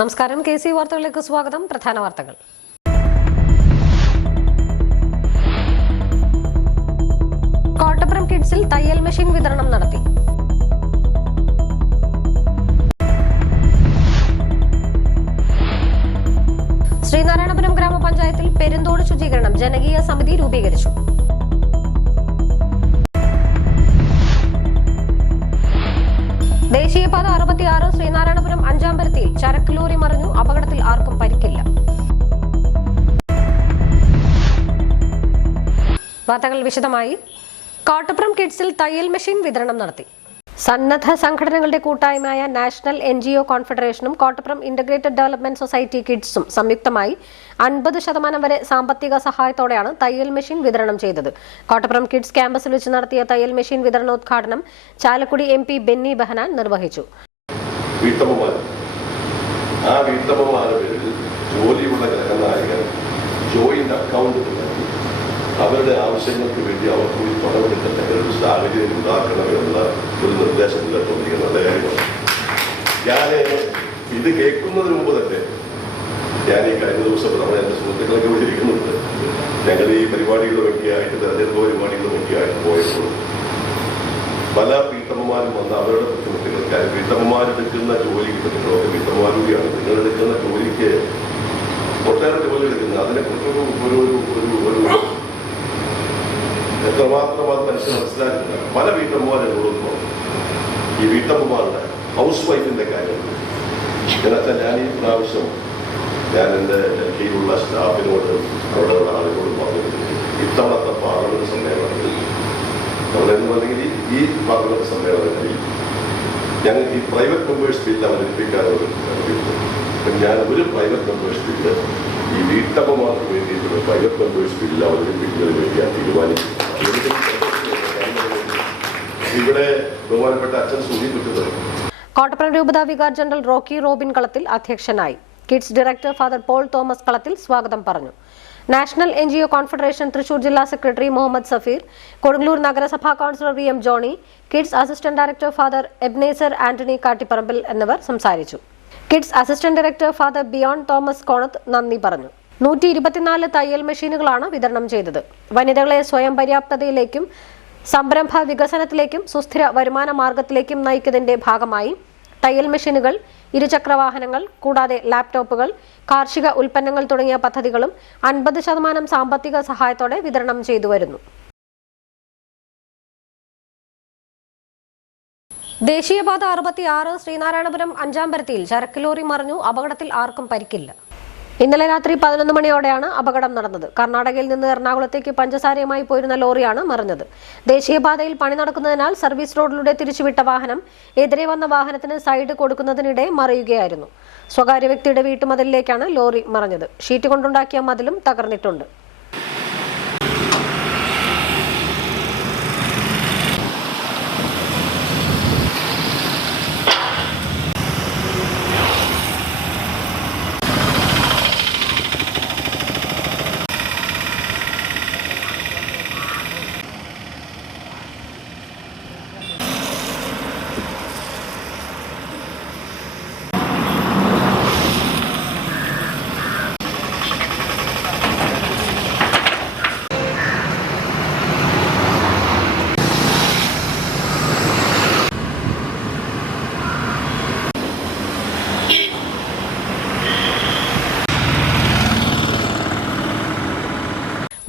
നമസ്കാരം. K C വാർത്തകളിലേക്ക് സ്വാഗതം. പ്രധാന വാർത്തകൾ. കോട്ടപ്പുറം കിഡ്സിൽ തയ്യൽ മെഷീൻ വിതരണം നടത്തി. ശ്രീനാരായണപുരം ഗ്രാമപഞ്ചായത്തിൽ പെരുന്തോട് ശുചീകരണം ജനകീയ സമിതി രൂപീകരിച്ചു. ദേശീയപാത അറുപത്തിയാറ് ശ്രീനാരായണപുരം അഞ്ചാമ്പരത്തിൽ ചരക്ക് ലോറി മറിഞ്ഞു. അപകടത്തിൽ ആർക്കും പരിക്കില്ല. വാർത്തകൾ വിശദമായി. കാട്ടപ്പുറം കിഡ്സിൽ തയ്യൽ മെഷീൻ വിതരണം നടത്തി. സന്നദ്ധ സംഘടനകളുടെ കൂട്ടായ്മയായ നാഷണൽ എൻ ജി ഒ കോൺഫെഡറേഷനും കോട്ടപ്പുറം ഇന്റഗ്രേറ്റഡ് ഡെവലപ്മെന്റ് സൊസൈറ്റി കിഡ്സും സംയുക്തമായി അൻപത് ശതമാനം വരെ സാമ്പത്തിക സഹായത്തോടെയാണ് തയ്യൽ മെഷീൻ വിതരണം ചെയ്തത്. കോട്ടപ്പുറം കിഡ്സ് ക്യാമ്പസിൽ വെച്ച് നടത്തിയ തയ്യൽ മെഷീൻ വിതരണോദ്ഘാടനം ചാലക്കുടി എം പി ബെന്നി ബെഹനാൻ നിർവഹിച്ചു. ആ ജോയിന്റ് അക്കൗണ്ട് അവരുടെ ആവശ്യങ്ങൾക്ക് വേണ്ടി അവർക്ക് ഒരു പണമെടുക്കത്തക്ക ഒരു സാഹചര്യം ഉണ്ടാക്കണമെന്നുള്ള ഒരു നിർദ്ദേശം മുന്നോട്ടുകൊണ്ടിരിക്കുന്ന നല്ല കാര്യമാണ് ഞാൻ ഇത് കേൾക്കുന്നതിന് മുമ്പ് തന്നെ ഞാൻ ഈ കഴിഞ്ഞ ദിവസം നമ്മൾ എന്റെ സുഹൃത്തുക്കളൊക്കെ വിളിച്ചിരിക്കുന്നുണ്ട് ഞങ്ങൾ ഈ പരിപാടികളുമൊക്കെ ആയിട്ട് തെരഞ്ഞെടുപ്പ് പരിപാടികളുമൊക്കെ ആയിട്ട് പോയപ്പോൾ പല വീട്ടമ്മമാരും വന്ന് അവരുടെ ബുദ്ധിമുട്ടുകൾക്ക് വീട്ടമ്മമാർ എടുക്കുന്ന ജോലി നിങ്ങളൊക്കെ വീട്ടമ്മമാർ എടുക്കുന്ന ജോലിക്ക് ഒട്ടേറെ ജോലി എടുക്കുന്നത് അതിനെക്കുറിച്ചൊരു ഒരു ഒരു ഒരു എത്രമാത്രം അത് മനുഷ്യൻ മനസ്സിലാക്കുന്നില്ല പല വീട്ടമ്മമാരെ എന്നോട് ഈ വീട്ടമ്മമാരുടെ ഹൗസ് വൈഫിന്റെ കാര്യം. എന്നുവെച്ചാൽ ഞാൻ ഈ പ്രാവശ്യം ഞാൻ എന്റെ ഡൽഹിയിലുള്ള സ്റ്റാഫിനോട് അവിടെയുള്ള ആളുകളോട് പറഞ്ഞിട്ടുണ്ട് ഇത്തവണത്തെ പാർലമെന്റ് സമ്മേളനത്തിൽ നമ്മളെന്ന് പറഞ്ഞെങ്കിൽ ഈ- പാർലമെന്റ് സമ്മേളനത്തിൽ ഞങ്ങൾക്ക് ഈ പ്രൈവറ്റ് മെമ്പേഴ്സ് ബില്ല് അവതരിപ്പിക്കാനുള്ള ഞാൻ ഒരു പ്രൈവറ്റ് മെമ്പേഴ്സ് ബില്ല് ഈ വീട്ടമ്മമാർക്ക് വേണ്ടിയിട്ടുള്ള പ്രൈവറ്റ് മെമ്പേഴ്സ് ബില്ല് അവതരിപ്പിക്കുന്നതിന് വേണ്ടിയാണ് തീരുമാനിച്ചത് ഇവിടെ കോട്ടപ്പുറം രൂപതാ vicar general Rocky Robin Kalathil അധ്യക്ഷനായി. Kids director father Paul Thomas Kalathil സ്വാഗതം പറഞ്ഞു. National N G O confederation Thrissur ജില്ലാ സെക്രട്ടറി മുഹമ്മദ് സഫീർ കൊടുങ്ങല്ലൂർ നഗരസഭാ councillor V M Johnny kids assistant director father Ebenezer Antony Kattiparambil എന്നിവർ സംസാരിച്ചു. Kids assistant director father Beyon Thomas Konath നന്ദി പറഞ്ഞു. നൂറ്റി ഇരുപത്തിനാല് തയ്യൽ മെഷീനുകളാണ് വിതരണം ചെയ്തത്. വനിതകളെ സ്വയം പര്യാപ്തതയിലേക്കും സംരംഭ വികസനത്തിലേക്കും സുസ്ഥിര വരുമാന മാർഗത്തിലേക്കും നയിക്കുന്നതിന്റെ ഭാഗമായി തയ്യൽ മെഷീനുകൾ ഇരുചക്രവാഹനങ്ങൾ കൂടാതെ ലാപ്ടോപ്പുകൾ കാർഷിക ഉൽപ്പന്നങ്ങൾ തുടങ്ങിയ പദ്ധതികളും അൻപത് ശതമാനം സാമ്പത്തിക സഹായത്തോടെ വിതരണം ചെയ്തു വരുന്നു. ദേശീയപാത അറുപത്തിയാറ് ശ്രീനാരായണപുരം അഞ്ചാംപരത്തിയിൽ ചരക്ക് ലോറി മറിഞ്ഞു. അപകടത്തിൽ ആർക്കും പരിക്കില്ല. ഇന്നലെ രാത്രി പതിനൊന്ന് മണിയോടെയാണ് അപകടം നടന്നത്. കർണാടകയിൽ നിന്ന് എറണാകുളത്തേക്ക് പഞ്ചസാരയുമായി പോയിരുന്ന ലോറിയാണ് മറിഞ്ഞത്. ദേശീയപാതയിൽ പണി നടക്കുന്നതിനാൽ സർവീസ് റോഡിലൂടെ തിരിച്ചുവിട്ട വാഹനം എതിരെ വന്ന വാഹനത്തിന് സൈഡ് കൊടുക്കുന്നതിനിടെ മറിയുകയായിരുന്നു. സ്വകാര്യ വ്യക്തിയുടെ വീട്ടുമതിലിലേക്കാണ് ലോറി മറിഞ്ഞത്. ഷീറ്റ് കൊണ്ടുണ്ടാക്കിയ മതിലും തകർന്നിട്ടുണ്ട്.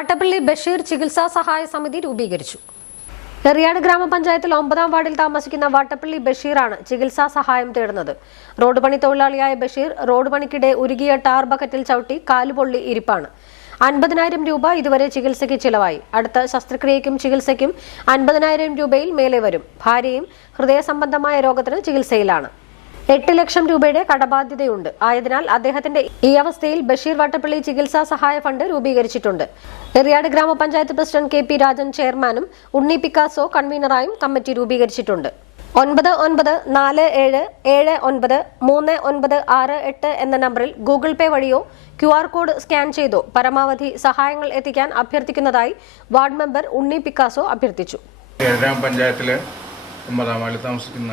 വട്ടപ്പള്ളി ബഷീർ ചികിത്സാ സഹായ സമിതി രൂപീകരിച്ചു. എറിയാട് ഗ്രാമപഞ്ചായത്തിൽ ഒമ്പതാം വാർഡിൽ താമസിക്കുന്ന വട്ടപ്പള്ളി ബഷീറാണ് ചികിത്സാ സഹായം തേടുന്നത്. റോഡ് പണി തൊഴിലാളിയായ ബഷീർ റോഡ് പണിക്കിടെ ഉരുകിയ ടാർ ബക്കറ്റിൽ ചവിട്ടി കാലുപൊള്ളി ഇരിപ്പാണ്. അൻപതിനായിരം രൂപ ഇതുവരെ ചികിത്സയ്ക്ക് ചിലവായി. അടുത്ത ശസ്ത്രക്രിയയ്ക്കും ചികിത്സയ്ക്കും അൻപതിനായിരം രൂപയിൽ മേലെ വരും. ഭാര്യയും ഹൃദയ സംബന്ധമായ രോഗത്തിന് ചികിത്സയിലാണ്. എട്ട് ലക്ഷം രൂപയുടെ കടബാധ്യതയുണ്ട്. ആയതിനാൽ അദ്ദേഹത്തിന്റെ ഈ അവസ്ഥയിൽ ബഷീർ വട്ടപ്പള്ളി ചികിത്സാ സഹായ ഫണ്ട് രൂപീകരിച്ചിട്ടുണ്ട്. എറിയാട് ഗ്രാമപഞ്ചായത്ത് പ്രസിഡന്റ് കെ പി രാജൻ ചെയർമാനും ഉണ്ണി പിക്കാസോ കൺവീനറായും കമ്മിറ്റി രൂപീകരിച്ചിട്ടുണ്ട്. ഒൻപത് ഒൻപത് നാല് ഏഴ് ഏഴ് ഒൻപത് മൂന്ന് ഒൻപത് ആറ് എട്ട് എന്ന നമ്പറിൽ ഗൂഗിൾ പേ വഴിയോ ക്യു ആർ കോഡ് സ്കാൻ ചെയ്തോ പരമാവധി സഹായങ്ങൾ എത്തിക്കാൻ അഭ്യർത്ഥിക്കുന്നതായി വാർഡ് മെമ്പർ ഉണ്ണി പിക്കാസോ അഭ്യർത്ഥിച്ചു. ഗ്രാമപഞ്ചായത്തിലെ ഒമ്പതാം താമസിക്കുന്ന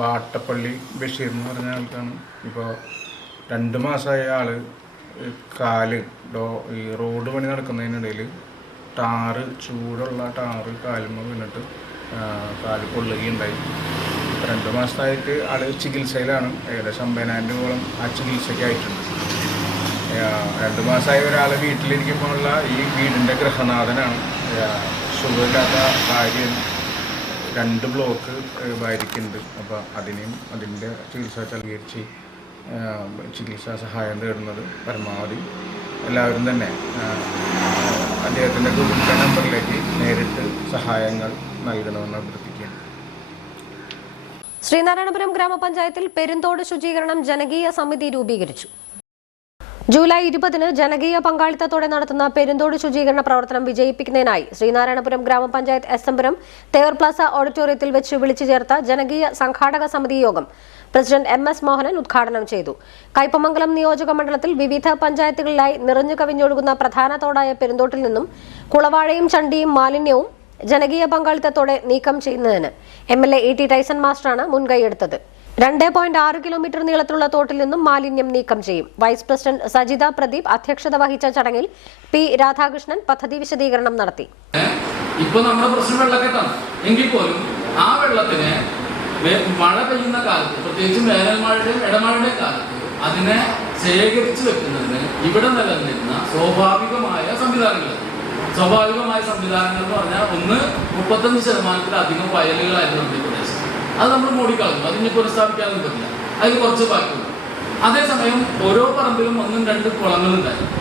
ബാട്ടപ്പള്ളി ബഷീർ എന്ന് പറഞ്ഞ ആൾക്കാണ്. ഇപ്പോൾ രണ്ട് മാസമായ ആൾ കാൽ ഡോ ഈ റോഡ് പണി നടക്കുന്നതിനിടയിൽ ടാറ് ചൂടുള്ള ടാറ് കാലുമ്മ വീണിട്ട് കാൽ പൊള്ളുകയുണ്ടായി. ഇപ്പം രണ്ട് മാസമായിട്ട് ആൾ ചികിത്സയിലാണ്. ഏകദേശം അമ്പതിനായിരം രൂപയോളം ആ ചികിത്സയ്ക്കായിട്ടുണ്ട് രണ്ട് മാസമായ ഒരാൾ വീട്ടിലിരിക്കുമ്പോഴുള്ള ഈ വീടിന്റെ ഗൃഹനാഥനാണ്. സുഖമില്ലാത്ത ഭാര്യയും രണ്ട് ബ്ലോക്ക് ഭാര്യയ്ക്കുണ്ട് അപ്പോൾ അതിനെയും അതിന്റെ ചികിത്സ ചലീകരിച്ച് ചികിത്സാ സഹായം തേടുന്നത് പരമാവധി എല്ലാവരും തന്നെ. അദ്ദേഹത്തിന്റെ ഗൂഗിൾ പേ നമ്പറിലേക്ക് നേരിട്ട് സഹായങ്ങൾ നൽകണമെന്ന് അഭ്യർത്ഥിക്കുകയാണ്. ശ്രീനാരായണപുരം ഗ്രാമപഞ്ചായത്തിൽ പെരുന്തോട് ശുചീകരണം ജനകീയ സമിതി രൂപീകരിച്ചു. ജൂലൈ ഇരുപതിന് ജനകീയ പങ്കാളിത്തത്തോടെ നടത്തുന്ന പെരുന്തോട് ശുചീകരണ പ്രവർത്തനം വിജയിപ്പിക്കുന്നതിനായി ശ്രീനാരായണപുരം ഗ്രാമപഞ്ചായത്ത് S M Puram Thevar plaza ഓഡിറ്റോറിയത്തിൽ വെച്ച് വിളിച്ചു ചേർത്ത ജനകീയ സംഘാടക സമിതി യോഗം പ്രസിഡന്റ് എം എസ് മോഹനൻ ഉദ്ഘാടനം ചെയ്തു. കൈപ്പമംഗലം നിയോജക മണ്ഡലത്തിൽ വിവിധ പഞ്ചായത്തുകളിലായി നിറഞ്ഞു കവിഞ്ഞൊഴുകുന്ന പ്രധാന തോടായ പെരുന്തോട്ടിൽ നിന്നും കുളവാഴയും ചണ്ടിയും മാലിന്യവും ജനകീയ പങ്കാളിത്തത്തോടെ നീക്കം ചെയ്യുന്നതിന് M L A T Tyson മാസ്റ്ററാണ് മുൻകൈയെടുത്തത് രണ്ട് പോയിന്റ് ആറ് കിലോമീറ്റർ നീളത്തിലുള്ള തോട്ടിൽ നിന്നും മാലിന്യം നീക്കം ചെയ്യും. വൈസ് പ്രസിഡന്റ് സജിത പ്രദീപ് അധ്യക്ഷത വഹിച്ച ചടങ്ങിൽ പി രാധാകൃഷ്ണൻ പദ്ധതി വിശദീകരണം നടത്തി. ഇപ്പൊ നമ്മുടെ പ്രശ്നം വെള്ളക്കെട്ടാണ്. എങ്കിൽ പോലും ആ വെള്ളത്തിനെ മഴ പെയ്യുന്ന കാലത്ത് പ്രത്യേകിച്ചും വേനൽമഴയുടെയും ഇടമഴയുടെയും കാലത്ത് അതിനെ ശേഖരിച്ചു വെക്കുന്നതിന് ഇവിടെ നിലനിന്നിരുന്ന സ്വാഭാവികമായ സംവിധാനങ്ങൾ സ്വാഭാവികമായ സംവിധാനങ്ങൾ എന്ന് പറഞ്ഞാൽ ഒന്ന് മുപ്പത്തഞ്ച് ശതമാനത്തിലധികം വയലുകളായിരുന്നു അത് നമ്മൾ മൂടിക്കളഞ്ഞു. അതിന് പുനഃസ്ഥാപിക്കാനൊന്നും പറ്റില്ല. അതിന് കുറച്ച് ബാക്കിയുണ്ട് അതേസമയം ഓരോ പറമ്പിലും ഒന്നും രണ്ടും കുളങ്ങളുണ്ടായിരുന്നു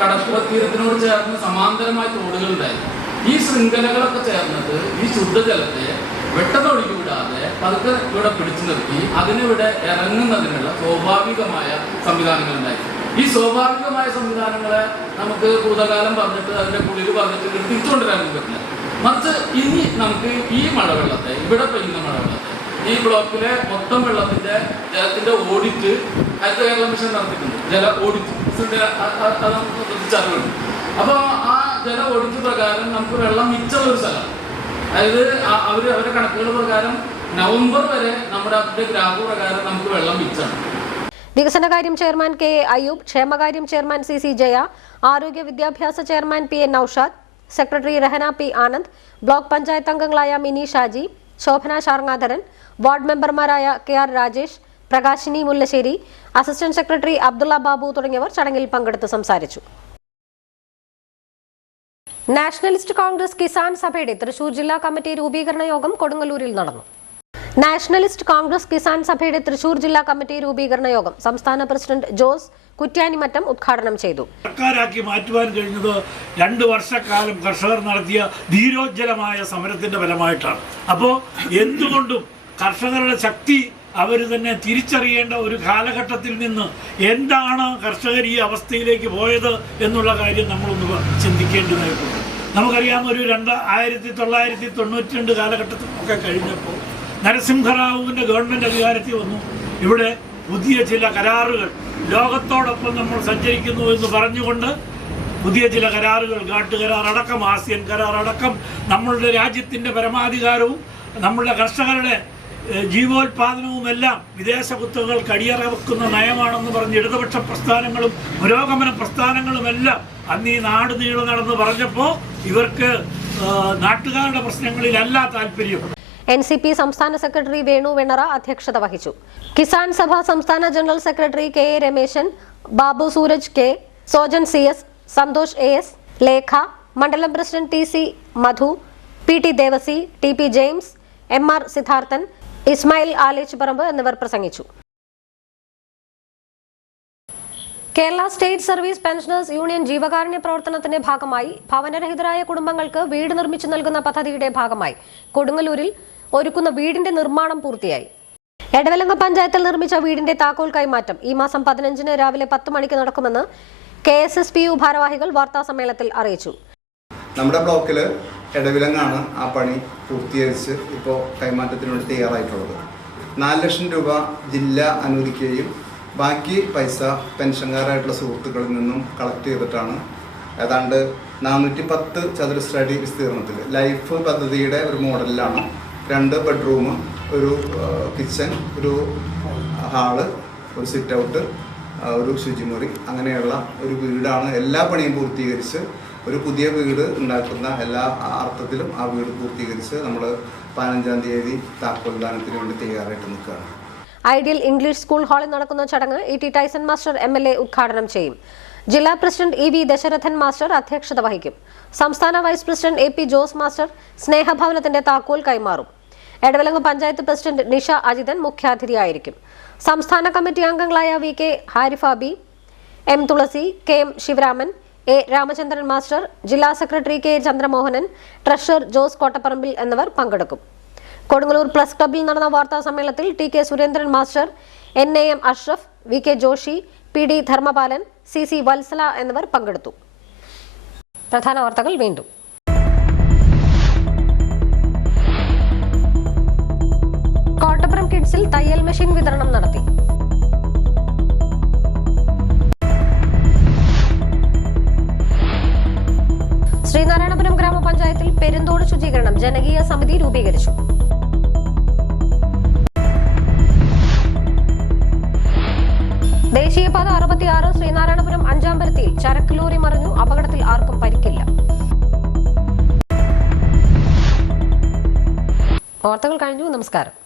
കടപ്പുറ തീരത്തിനോട് ചേർന്ന് സമാന്തരമായ തോടുകളുണ്ടായിരുന്നു ഈ ശൃംഖലകളൊക്കെ ചേർന്നത് ഈ ശുദ്ധജലത്തെ പെട്ടെന്ന് ഒഴുകി വിടാതെ പതുക്കെ ഇവിടെ പിടിച്ചു നിർത്തി അതിനിവിടെ ഇറങ്ങുന്നതിനുള്ള സ്വാഭാവികമായ സംവിധാനങ്ങൾ ഉണ്ടായി ഈ സ്വാഭാവികമായ സംവിധാനങ്ങളെ നമുക്ക് ഭൂതകാലം പറഞ്ഞിട്ട് അതിന്റെ കുളിര് പറഞ്ഞിട്ട് ഇങ്ങോട്ട് തിരിച്ചുകൊണ്ടുവരാനൊന്നും പറ്റില്ല. മറിച്ച് ഇനി നമുക്ക് ഈ മഴവെള്ളത്തെ ഇവിടെ പെയ്യുന്ന മഴവെള്ളത്തെ ഈ ബ്ലോക്കിലെ മൊത്തം വെള്ളത്തിന്റെ ജലത്തിന്റെ ഓഡിറ്റ് ഹരിത കേരള മിഷൻ നടത്തിയിട്ടുണ്ട്. ജല ഓഡിറ്റ് ശ്രദ്ധിച്ചറിവുണ്ട് അപ്പോൾ ആ ജല ഓഡിറ്റ് പ്രകാരം നമുക്ക് വെള്ളം മിച്ചമുള്ള ഒരു സ്ഥലമാണ്. അതായത് അവർ അവർ അവരുടെ കണക്കുകൾ പ്രകാരം നവംബർ വരെ നമ്മുടെ അതിന്റെ ഗ്രാഫ് പ്രകാരം നമുക്ക് വെള്ളം മിച്ചാണ്. വികസനകാര്യം ചെയർമാൻ കെ എ അയ്യൂബ് ക്ഷേമകാര്യം ചെയർമാൻ സി സി ജയ ആരോഗ്യ വിദ്യാഭ്യാസ chairman P N Noushad secretary Rehana P Anand block panchayat അംഗങ്ങളായ മിനി ഷാജി ശോഭന ശാർങ്ങാധരൻ വാർഡ് മെമ്പർമാരായ K R Rajesh Prakashini Mullassery assistant secretary Abdulla Babu തുടങ്ങിയവർ ചടങ്ങിൽ പങ്കെടുത്ത് സംസാരിച്ചു. നാഷണലിസ്റ്റ് കോൺഗ്രസ് കിസാൻ സഭയുടെ തൃശൂർ ജില്ലാ കമ്മിറ്റി രൂപീകരണ യോഗം കൊടുങ്ങല്ലൂരിൽ നടന്നു. നാഷണലിസ്റ്റ് കോൺഗ്രസ് കിസാൻ സഭയുടെ തൃശൂർ ജില്ലാ കമ്മിറ്റി രൂപീകരണ യോഗം സംസ്ഥാന പ്രസിഡന്റ് ജോസ് കുറ്റ്യാനിമറ്റം ഉദ്ഘാടനം ചെയ്തു. സർക്കാരാക്കി മാറ്റുവാൻ കഴിഞ്ഞത് രണ്ട് വർഷക്കാലം കർഷകർ നടത്തിയ ധീരോജ്ജലമായ സമരത്തിന്റെ ഫലമായിട്ടാണ്. അപ്പോൾ എന്തുകൊണ്ടും കർഷകരുടെ ശക്തി അവർ തന്നെ തിരിച്ചറിയേണ്ട ഒരു കാലഘട്ടത്തിൽ നിന്ന് എന്താണ് കർഷകർ ഈ അവസ്ഥയിലേക്ക് പോയത് എന്നുള്ള കാര്യം നമ്മളൊന്ന് ചിന്തിക്കേണ്ടതായിട്ടുണ്ട്. നമുക്കറിയാം ഒരു രണ്ട് ആയിരത്തി തൊള്ളായിരത്തി തൊണ്ണൂറ്റി രണ്ട് കാലഘട്ടത്തിൽ ഒക്കെ കഴിഞ്ഞപ്പോൾ നരസിംഹറാവുവിന്റെ ഗവൺമെന്റ് അധികാരത്തിൽ വന്നു. ഇവിടെ പുതിയ ചില കരാറുകൾ ലോകത്തോടൊപ്പം നമ്മൾ സഞ്ചരിക്കുന്നു എന്ന് പറഞ്ഞുകൊണ്ട് പുതിയ ചില കരാറുകൾ കരാർ അടക്കം ആസിയൻ കരാർ അടക്കം നമ്മളുടെ രാജ്യത്തിന്റെ പരമാധികാരവും നമ്മളുടെ കർഷകരുടെ ജീവോത്പാദനവുമെല്ലാം വിദേശ കുത്തുകൾ കടിയറക്കുന്ന നയമാണെന്ന് പറഞ്ഞ് ഇടതുപക്ഷ പ്രസ്ഥാനങ്ങളും പുരോഗമന പ്രസ്ഥാനങ്ങളുമെല്ലാം അന്ന് ഈ നാട് നീളം നടന്ന് പറഞ്ഞപ്പോൾ ഇവർക്ക് നാട്ടുകാരുടെ പ്രശ്നങ്ങളിലല്ല താല്പര്യം. എൻ സി പി സംസ്ഥാന സെക്രട്ടറി വേണു വെണ്ണറ അധ്യക്ഷത വഹിച്ചു. കിസാൻ സഭ സംസ്ഥാന general secretary K A Rameshan Babu Sooraj K Sojan C S Santhosh A S Lekha മണ്ഡലം president T C Madhu P T Devassy T P James M R Siddharthan Ismail Alech Parambu എന്നിവർ പ്രസംഗിച്ചു. Kerala state service pensioners union ജീവകാരുണ്യ പ്രവർത്തനത്തിന്റെ ഭാഗമായി ഭവനരഹിതരായ കുടുംബങ്ങൾക്ക് വീട് നിർമ്മിച്ചു നൽകുന്ന പദ്ധതിയുടെ ഭാഗമായി കൊടുങ്ങല്ലൂരിൽ ഒരുക്കുന്ന വീടിന്റെ നിർമ്മാണം പൂർത്തിയായി. എടവലങ്ങ പഞ്ചായത്തിൽ നിർമ്മിച്ച വീടിന്റെ താക്കോൽ കൈമാറ്റം ഈ മാസം പതിനഞ്ചിന് രാവിലെ പത്ത് മണിക്ക് നടക്കുമെന്ന് K S S P U ഭാരവാഹികൾ വാർത്താസമ്മേളനത്തിൽ അറിയിച്ചു. നമ്മുടെ ബ്ലോക്കിൽ ഇടവിലങ്ങാണ് ആ പണി പൂർത്തീകരിച്ച് ഇപ്പോൾ കൈമാറ്റത്തിന് വേണ്ടി തയ്യാറായിട്ടുള്ളത്. നാല് ലക്ഷം രൂപ ജില്ല അനുവദിക്കുകയും ബാക്കി പൈസ പെൻഷൻകാരായിട്ടുള്ള സുഹൃത്തുക്കളിൽ നിന്നും കളക്ട് ചെയ്തിട്ടാണ്. ഏതാണ്ട് നാനൂറ്റി പത്ത് ചതുരശ്ര അടി വിസ്തീർണത്തിൽ ലൈഫ് പദ്ധതിയുടെ ഒരു മോഡലിലാണ് രണ്ട് ബെഡ്റൂം ഒരു കിച്ചൺ ഒരു ഹാൾ ഒരു സിറ്റ് ഔട്ട് ഒരു ശുചിമുറി അങ്ങനെയുള്ള ഒരു വീടാണ് എല്ലാ പണിയും പൂർത്തീകരിച്ച് ഒരു പുതിയ വീട് ഉണ്ടാക്കുന്ന എല്ലാ അർത്ഥത്തിലും ആ വീട് പൂർത്തീകരിച്ച് നമ്മൾ പതിനഞ്ചാം തീയതി താക്കോൽദാനത്തിന് വേണ്ടി തയ്യാറായിട്ട് നിൽക്കുകയാണ്. ഐഡിയൽ ഇംഗ്ലീഷ് സ്കൂൾ ഹാളിൽ നടക്കുന്ന ചടങ്ങ് E T Tyson master M L A ഉദ്ഘാടനം ചെയ്യും. ജില്ലാ president E V Dasharathan master അധ്യക്ഷത വഹിക്കും. സംസ്ഥാന vice president A P Jose master സ്നേഹഭവനത്തിന്റെ താക്കോൽ കൈമാറും. എടവലങ്ങ് പഞ്ചായത്ത് പ്രസിഡന്റ് നിഷ അജിതൻ മുഖ്യാതിഥിയായിരിക്കും. സംസ്ഥാന കമ്മിറ്റി അംഗങ്ങളായ V K Harifabi M Thulasi K M Sivaraman A Ramachandran master ജില്ലാ secretary K Chandramohanan treasurer Jose Kottaparambil എന്നിവർ പങ്കെടുക്കും. കൊടുങ്ങല്ലൂർ പ്ലസ് ക്ലബിൽ നടന്ന വാർത്താ സമ്മേളനത്തിൽ T K Surendran master N A M Ashraf V K Joshi P D Dharmapalan C C Valsala എന്നിവർ പങ്കെടുത്തു. പ്രധാന വാർത്തകൾ വീണ്ടും. കിഡ്സിൽ തയ്യൽ മെഷീൻ വിതരണം നടത്തി. ശ്രീനാരായണപുരം ഗ്രാമപഞ്ചായത്തിൽ പെരുന്തോട് ശുചീകരണം ജനകീയ സമിതി രൂപീകരിച്ചു. ദേശീയപാത അറുപത്തിയാറ് ശ്രീനാരായണപുരം അഞ്ചാമ്പരത്തിയിൽ ചരക്ക് ലോറി മറിഞ്ഞു. അപകടത്തിൽ ആർക്കും പരിക്കില്ല. വാർത്തകൾ കഴിഞ്ഞു. നമസ്കാരം.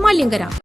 Maliankara